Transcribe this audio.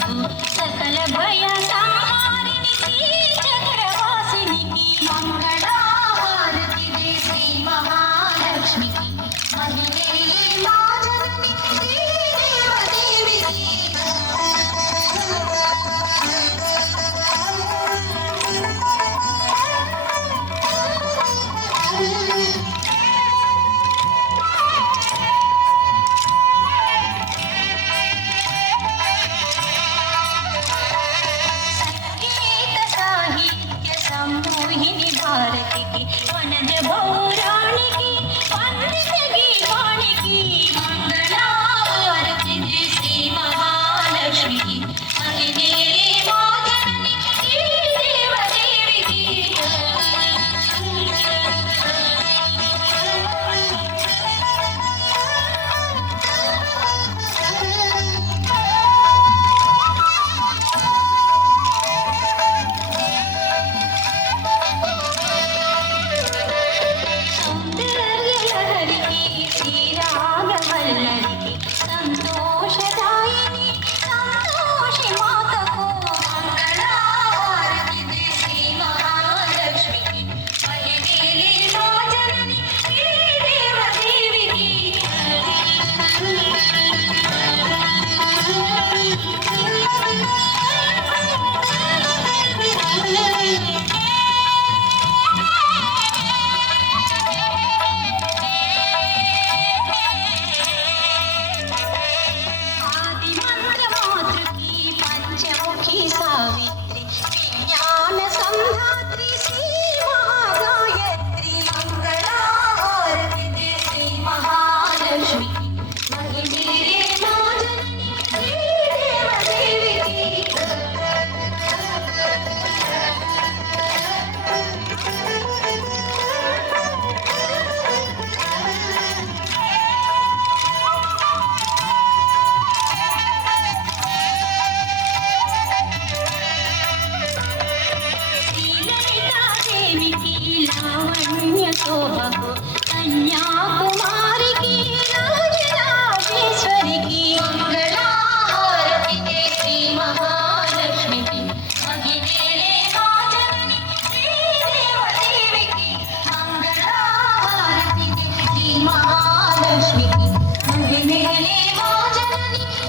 కు సకల భయ సంహారిణికి చక్రవాసినికి మంగళహారతి దే శ్రీ మహాలక్ష్మికి మహిళే మా జననికి దేవదేవికి మోహిని భారతికి వనజ పౌరాణికి వందిత గీతానికి మంగళహారతి దే శ్రీ మహాలక్ష్మికి మహిళే మా జననికి దేవదేవికి సంతోషదాయిని సంతోషి మాతకు మంగళహారతి దే శ్రీ మహాలక్ష్మికి మహిళే మా జననికి దేవదేవికి పంచముఖి సావిత్రి విజ్ఞాన సంధాత్రి శ్రీ మహాగాయత్రి మంగళహారతి దే శ్రీ మహాలక్ష్మికి మహిళే మా జననికి దేవదేవికి శ్రీలలితాదేవికి లావణ్య శోభకు కన్యాకుమారికి రాజరాజేశ్వరికి మంగళహారతి దే శ్రీ మహాలక్ష్మికి మహిళే మా జననికి దేవదేవికి మంగళహారతి దే శ్రీ మహాలక్ష్మికి మహిళే మా జననికి